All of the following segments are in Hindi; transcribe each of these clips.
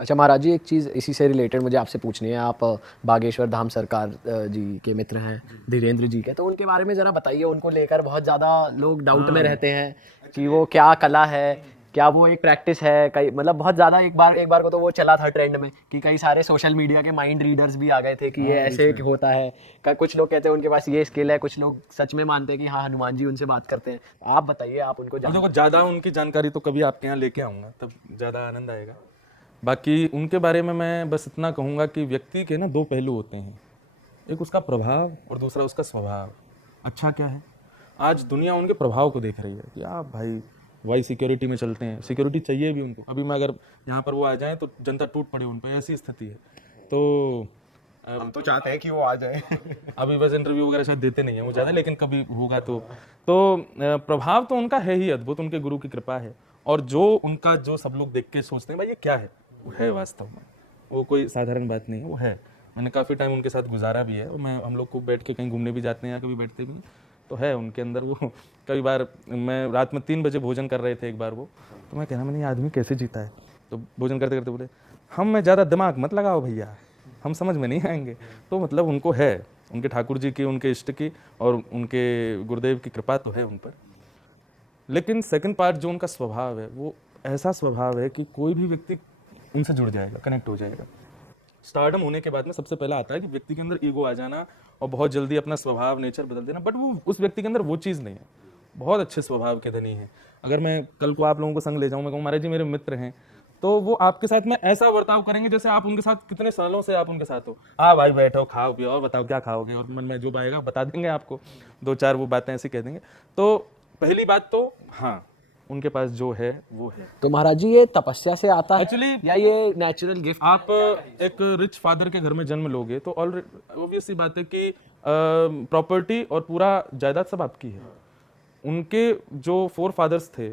अच्छा महाराज जी, एक चीज़ इसी से रिलेटेड मुझे आपसे पूछनी है। आप बागेश्वर धाम सरकार जी के मित्र हैं, धीरेन्द्र जी के, तो उनके बारे में ज़रा बताइए। उनको लेकर बहुत ज़्यादा लोग डाउट में रहते हैं कि वो क्या कला है, क्या वो एक प्रैक्टिस है। कई मतलब बहुत ज़्यादा एक बार को तो वो चला था ट्रेंड में कि कई सारे सोशल मीडिया के माइंड रीडर्स भी आ गए थे कि ये ऐसे होता है। कुछ लोग कहते हैं उनके पास ये स्किल है, कुछ लोग सच में मानते हैं कि हाँ हनुमान जी उनसे बात करते हैं। आप बताइए, आप उनको अब जानते देखो, ज़्यादा उनकी जानकारी तो कभी आपके यहाँ लेके आऊँगा, तब ज़्यादा आनंद आएगा। बाकी उनके बारे में मैं बस इतना कहूँगा कि व्यक्ति के ना दो पहलू होते हैं, एक उसका प्रभाव और दूसरा उसका स्वभाव। अच्छा क्या है, आज दुनिया उनके प्रभाव को देख रही है कि आप भाई सिक्योरिटी में चलते हैं, सिक्योरिटी चाहिए भी उनको। अभी मैं अगर यहाँ पर वो आ जाएं तो जनता टूट पड़े उन पर, ऐसी स्थिति है। तो हम तो चाहते हैं कि वो आ जाए। अभी बस इंटरव्यू वगैरह शायद देते नहीं है वो ज़्यादा, लेकिन कभी होगा तो प्रभाव तो उनका है ही अद्भुत, उनके गुरु की कृपा है। और जो उनका जो सब लोग देख के सोचते हैं भाई ये क्या है, वो है वास्तव में, वो कोई साधारण बात नहीं है, वो है। मैंने काफ़ी टाइम उनके साथ गुजारा भी है, और हम लोग को बैठ के कहीं घूमने भी जाते हैं या कभी बैठते भी हैं, तो है उनके अंदर वो। कई बार मैं रात में 3 बजे भोजन कर रहे थे एक बार वो, तो मैं कह रहा मैंने ये आदमी कैसे जीता है। तो भोजन करते करते बोले, हम में ज़्यादा दिमाग मत लगाओ भैया, हम समझ में नहीं आएंगे। तो मतलब उनको है, उनके ठाकुर जी की, उनके इष्ट की और उनके गुरुदेव की कृपा तो है उन पर। लेकिन सेकंड पार्ट जो उनका स्वभाव है, वो ऐसा स्वभाव है कि कोई भी व्यक्ति उनसे जुड़ जाएगा, कनेक्ट हो जाएगा। स्टारडम होने के बाद में सबसे पहला आता है कि व्यक्ति के अंदर ईगो आ जाना और बहुत जल्दी अपना स्वभाव नेचर बदल देना, बट वो उस व्यक्ति के अंदर वो चीज़ नहीं है। बहुत अच्छे स्वभाव के धनी है। अगर मैं कल को आप लोगों को संग ले जाऊँ, मैं कहूँ महाराज जी मेरे मित्र हैं, तो वो आपके साथ में ऐसा बर्ताव करेंगे जैसे आप उनके साथ कितने सालों से आप उनके साथ हो। हाँ भाई बैठो, खाओ पियो और बताओ क्या खाओगे, और मन में जो आएगा बता देंगे आपको, 2-4 वो बातें ऐसी कह देंगे। तो पहली बात तो हाँ, उनके पास जो है वो है। तो महाराज जी, ये तपस्या से आता है एक्चुअली या ये नेचुरल गिफ्ट? आप एक रिच फादर के घर में जन्म लोगे तो ऑलरेडी ऑब्वियस सी बात है कि प्रॉपर्टी और पूरा जायदाद सब आपकी है। उनके जो 4 फादर्स थे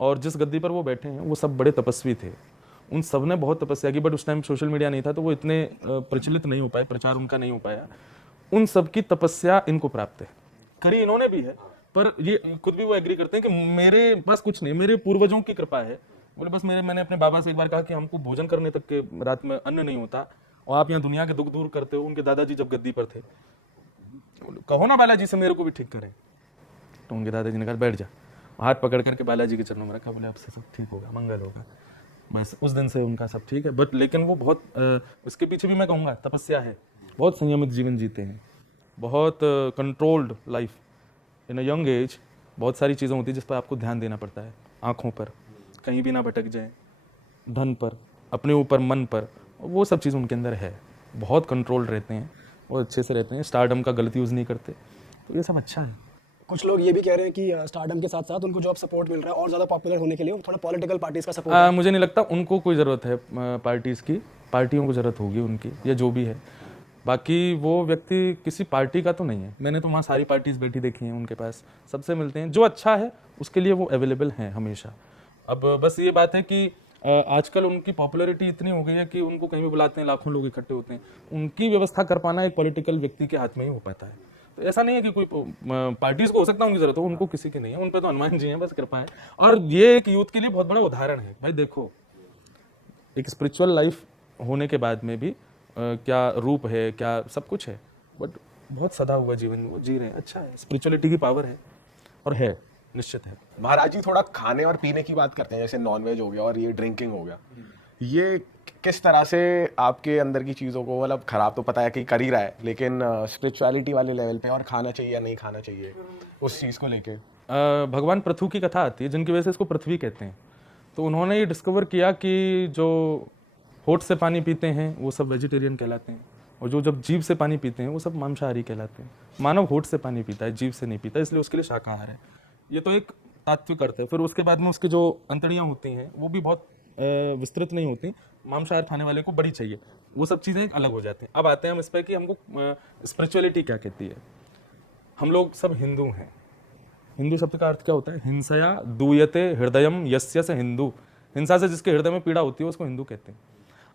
और जिस गद्दी पर वो बैठे हैं वो सब बड़े तपस्वी थे। उन सब ने बहुत तपस्या की, बट उस टाइम सोशल मीडिया नहीं था तो वो इतने प्रचलित नहीं हो पाए, प्रचार उनका नहीं हो पाया। उन सब की तपस्या इनको प्राप्त है, करी इन्होंने भी है, पर ये खुद भी वो एग्री करते हैं कि मेरे पास कुछ नहीं, मेरे पूर्वजों की कृपा है। बोले बस मैंने अपने बाबा से एक बार कहा कि हमको भोजन करने तक के रात में अन्न नहीं होता और आप यहाँ दुनिया के दुख दूर करते हो। उनके दादाजी जब गद्दी पर थे, कहो ना बालाजी से मेरे को भी ठीक करें। तो उनके दादाजी ने कहा बैठ जा, हाथ पकड़ करके बालाजी के चरणों में रखा, बोले आपसे सब ठीक होगा, मंगल होगा। बस उस दिन से उनका सब ठीक है। बट लेकिन वो बहुत उसके पीछे भी मैं कहूँगा तपस्या है। बहुत संयमित जीवन जीते हैं, बहुत controlled life. In a young age बहुत सारी चीज़ें होती है जिस पर आपको ध्यान देना पड़ता है, आँखों पर कहीं भी ना भटक जाए, धन पर, अपने ऊपर, मन पर, वो सब चीज़ उनके अंदर है। बहुत कंट्रोल्ड रहते हैं, बहुत अच्छे से रहते हैं, स्टारडम का गलत यूज़ नहीं करते, तो ये सब अच्छा है। कुछ लोग ये भी कह रहे हैं कि स्टारडम के साथ साथ उनको जो अब सपोर्ट मिल रहा है और ज़्यादा पॉपुलर होने के लिए थोड़ा पॉलिटिकल पार्टीज़ का सपोर्ट मुझे नहीं लगता उनको कोई ज़रूरत है पार्टीज़ की, पार्टियों को ज़रूरत होगी उनकी, या जो भी है। बाकी वो व्यक्ति किसी पार्टी का तो नहीं है। मैंने तो वहाँ सारी पार्टीज बैठी देखी हैं, उनके पास सबसे मिलते हैं, जो अच्छा है उसके लिए वो अवेलेबल हैं हमेशा। अब बस ये बात है कि आजकल उनकी पॉपुलैरिटी इतनी हो गई है कि उनको कहीं भी बुलाते हैं, लाखों लोग इकट्ठे होते हैं। उनकी व्यवस्था कर पाना एक पॉलिटिकल व्यक्ति के हाथ में ही हो पाता है। तो ऐसा नहीं है कि कोई पार्टीज को हो सकता है उनकी जरूरत हो, उनको किसी की नहीं है, उन पर तो हनुमान जी हैं, बस कृपा है। और ये एक यूथ के लिए बहुत बड़ा उदाहरण है। भाई देखो, एक स्पिरिचुअल लाइफ होने के बाद में भी क्या रूप है, क्या सब कुछ है, बट बहुत सदा हुआ जीवन वो जी रहे हैं। अच्छा है, स्पिरिचुअलिटी की पावर है, और है, निश्चित है। महाराज जी थोड़ा खाने और पीने की बात करते हैं, जैसे नॉनवेज हो गया और ये ड्रिंकिंग हो गया, ये किस तरह से आपके अंदर की चीज़ों को, मतलब खराब तो पता है कि कर ही रहा है, लेकिन स्पिरिचुअलिटी वाले लेवल पे और खाना चाहिए या नहीं खाना चाहिए उस चीज़ को लेके? भगवान पृथु की कथा आती है, जिनकी वजह से इसको पृथ्वी कहते हैं। तो उन्होंने ये डिस्कवर किया कि जो होठ से पानी पीते हैं वो सब वेजिटेरियन कहलाते हैं, और जो जब जीभ से पानी पीते हैं वो सब मांसाहारी कहलाते हैं। मानव होठ से पानी पीता है, जीभ से नहीं पीता, इसलिए उसके लिए शाकाहार है। ये तो एक तात्विक अर्थ है। फिर उसके बाद में उसकी जो अंतड़ियाँ होती हैं वो भी बहुत विस्तृत नहीं होती, मांसाहार खाने वाले को बड़ी चाहिए, वो सब चीज़ें अलग हो जाती हैं। अब आते हैं हम इस पर कि हमको स्पिरिचुअलिटी क्या कहती है। हम लोग सब हिंदू हैं। हिंदू शब्द का अर्थ क्या होता है? हिंसया दूयते हृदयम यस्य से हिंदू। हिंसा से जिसके हृदय में पीड़ा होती है उसको हिंदू कहते हैं।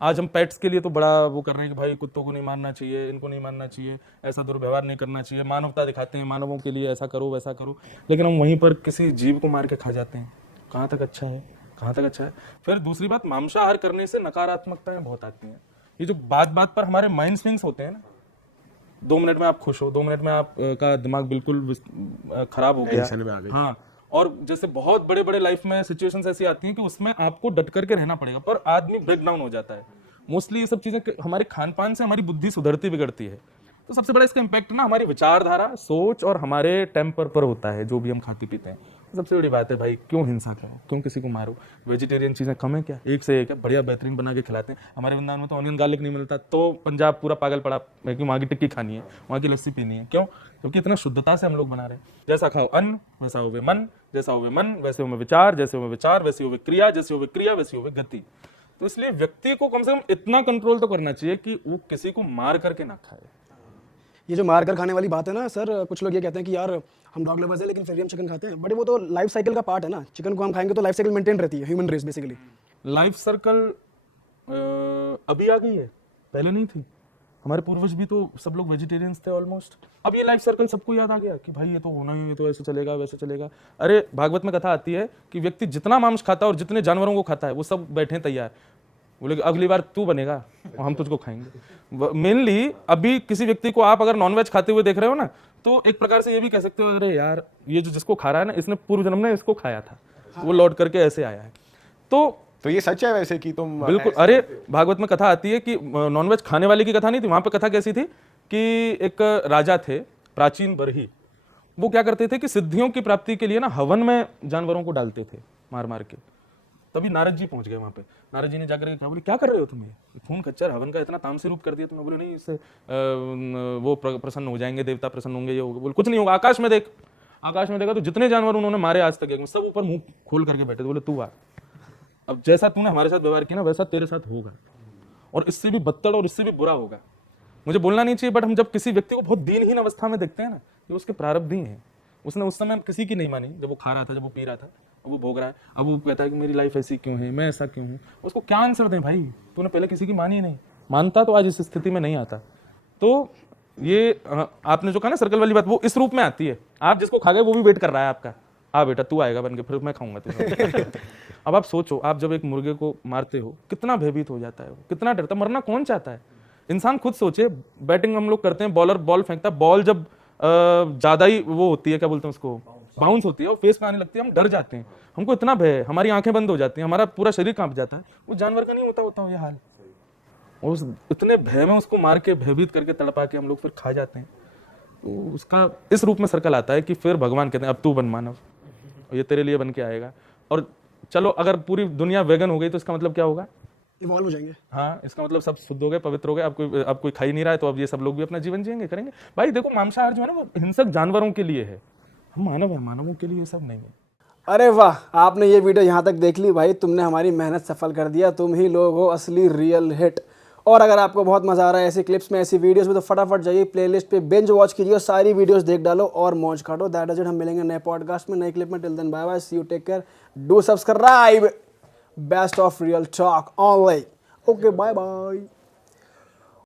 आज हम पेट्स के लिए तो बड़ा वो कर रहे हैं कि भाई कुत्तों को नहीं मारना चाहिए, इनको नहीं मारना चाहिए, ऐसा दुर्व्यवहार नहीं करना चाहिए, मानवता दिखाते हैं, मानवों के लिए ऐसा करो वैसा करो, लेकिन हम वहीं पर किसी जीव को मार के खा जाते हैं। कहाँ तक अच्छा है, कहाँ तक अच्छा है। फिर दूसरी बात, मांसाहार करने से नकारात्मकताएं बहुत आती हैं। ये जो बात बात पर हमारे माइंड स्विंग्स होते हैं ना, 2 मिनट में आप खुश हो, 2 मिनट में आप का दिमाग बिल्कुल खराब हो गया, टेंशन में आ गई। हाँ, और जैसे बहुत बड़े बड़े लाइफ में सिचुएशंस ऐसी आती हैं कि उसमें आपको डट करके रहना पड़ेगा, पर आदमी ब्रेक डाउन हो जाता है। मोस्टली ये सब चीजें हमारे खान पान से हमारी बुद्धि सुधरती बिगड़ती है। तो सबसे बड़ा इसका इम्पैक्ट ना हमारी विचारधारा, सोच और हमारे टेम्पर पर होता है, जो भी हम खाते पीते हैं। सबसे बड़ी बात है भाई, क्यों हिंसा करो, क्यों किसी को मारो। वेजिटेरियन चीजें कम है क्या, एक से एक है, बढ़िया बेहतरीन बना के खिलाते हैं। हमारे वृंदावन में तो ऑनियन गार्लिक नहीं मिलता, तो पंजाब पूरा पागल पड़ा है कि वहाँ की टिक्की खानी है, वहाँ की लस्सी पीनी है। क्यों? क्योंकि इतना शुद्धता से हम लोग बना रहे हैं। जैसा खाओ अन्न वैसा होवे मन, जैसा होवे मन वैसे होवे विचार, जैसे होवे विचार वैसी होवे क्रिया, जैसे होवे क्रिया वैसी होवे गति। तो इसलिए व्यक्ति को कम से कम इतना कंट्रोल तो करना चाहिए कि वो किसी को मार करके ना खाए। ये जो मार कर खाने वाली बात है ना सर, कुछ लोग ये कहते हैं कि यार हम डॉग लवर्स हैं लेकिन फिर भी हम चिकन खाते हैं, बट वो तो लाइफ साइकिल का पार्ट है ना। चिकन को हम खाएंगे तो लाइफ साइकिल मेंटेन रहती है, human race basically. Life circle अभी आ गई है, पहले नहीं थी। हमारे पूर्वज भी तो सब लोग वेजिटेरियंस थे ऑलमोस्ट। अब ये लाइफ सर्कल सबको याद आ गया कि भाई ये तो होना ही, ये तो ऐसे चलेगा वैसे चलेगा। अरे भागवत में कथा आती है कि व्यक्ति जितना मांस खाता है और जितने जानवरों को खाता है, वो सब बैठे तैयार, बोले कि अगली बार तू बनेगा और हम तुझको खाएंगे। मेनली अभी किसी व्यक्ति को आप अगर नॉनवेज खाते हुए देख रहे हो ना, तो एक प्रकार से ये भी कह सकते हो, अरे यार ये जो जिसको खा रहा है ना, इसने पूर्व जन्म में इसको खाया था, वो लौट करके ऐसे आया है। तो ये सच है वैसे कि तुम बिल्कुल, अरे भागवत में कथा आती है कि नॉनवेज खाने वाले की कथा नहीं थी, वहां पे कथा कैसी थी कि एक राजा थे प्राचीन बरही, वो क्या करते थे कि सिद्धियों की प्राप्ति के लिए ना हवन में जानवरों को डालते थे मार मार के। तभी नारद जी पहुंच गए वहां पे। नारद जी ने जाकर के कहा, बोले क्या कर रहे हो तुम, ये खून खच्चर हवन का इतना तामसी रूप कर दिया तुमने। बोले नहीं, इससे वो प्रसन्न हो जाएंगे, देवता प्रसन्न होंगे, ये होगा। बोले कुछ नहीं होगा, आकाश में देख। आकाश में देखा तो जितने जानवर उन्होंने मारे आज तक सब ऊपर मुंह खोल करके बैठे। बोले तू आ, अब जैसा तूने हमारे साथ व्यवहार किया ना वैसा तेरे साथ होगा, और इससे भी बदतर और इससे भी बुरा होगा। मुझे बोलना नहीं चाहिए, बट हम जब किसी व्यक्ति को बहुत दीनहीन अवस्था में देखते हैं ना, ये उसके प्रारब्ध ही हैं। उसने उस समय किसी की नहीं मानी, जब वो खा रहा था, जब वो पी रहा था, अब वो भोग रहा है। अब वो कहता है कि मेरी लाइफ ऐसी क्यों है, मैं ऐसा क्यों हूँ। उसको क्या आंसर दें भाई, तूने पहले किसी की मानी ही नहीं। मानता तो आज इस स्थिति में नहीं आता। तो ये आपने जो कहा ना सर्कल वाली बात, वो इस रूप में आती है। आप जिसको खा गए वो भी वेट कर रहा है आपका, आ बेटा तू आएगा बन के, फिर मैं खाऊंगा तुझे। अब आप सोचो, आप जब एक मुर्गे को मारते हो कितना भयभीत हो जाता है वो, कितना डरता है। मरना कौन चाहता है? इंसान खुद सोचे, बैटिंग हम लोग करते हैं, बॉलर बॉल फेंकता है, बॉल जब ज्यादा ही वो होती है, क्या बोलते हैं उसको, बाउंस होती है, और फेस पे आने लगती है, हम डर जाते हैं, हमको इतना भय है, हमारी आंखें बंद हो जाती हैं, हमारा पूरा शरीर कांप जाता है। वो जानवर का नहीं होता ये हाल, और उस इतने भय में उसको मार के भयभीत करके तड़पा के हम लोग फिर खा जाते हैं। तो उसका इस रूप में सर्कल आता है कि फिर भगवान कहते हैं अब तू बन मानव, ये तेरे लिए बन के आएगा। और चलो अगर पूरी दुनिया वेगन हो गई तो इसका मतलब क्या होगा? इवॉल्व हो जाएंगे। हाँ, इसका मतलब सब शुद्ध हो गए, पवित्र हो गए, अब कोई खा ही नहीं रहा है, तो अब ये सब लोग भी अपना जीवन जिएंगे, करेंगे। भाई देखो, मांसाहार जो है ना वो हिंसक जानवरों के लिए है, हम मानव है, मानवों के लिए ये सब नहीं है। अरे वाह, आपने ये वीडियो यहाँ तक देख ली भाई, तुमने हमारी मेहनत सफल कर दिया। तुम ही लोग हो असली रियल हिट। और अगर आपको बहुत मजा आ रहा है ऐसी क्लिप्स में, ऐसी वीडियोस में, तो फटाफट जाइए प्लेलिस्ट पे, बिंज वॉच कीजिए, सारी वीडियोस देख डालो और मौज काटो। That is it. हम मिलेंगे नए पॉडकास्ट में, नए क्लिप में। Till then bye bye, see you, take care, do subscribe. Best of real talk online. Okay, bye bye.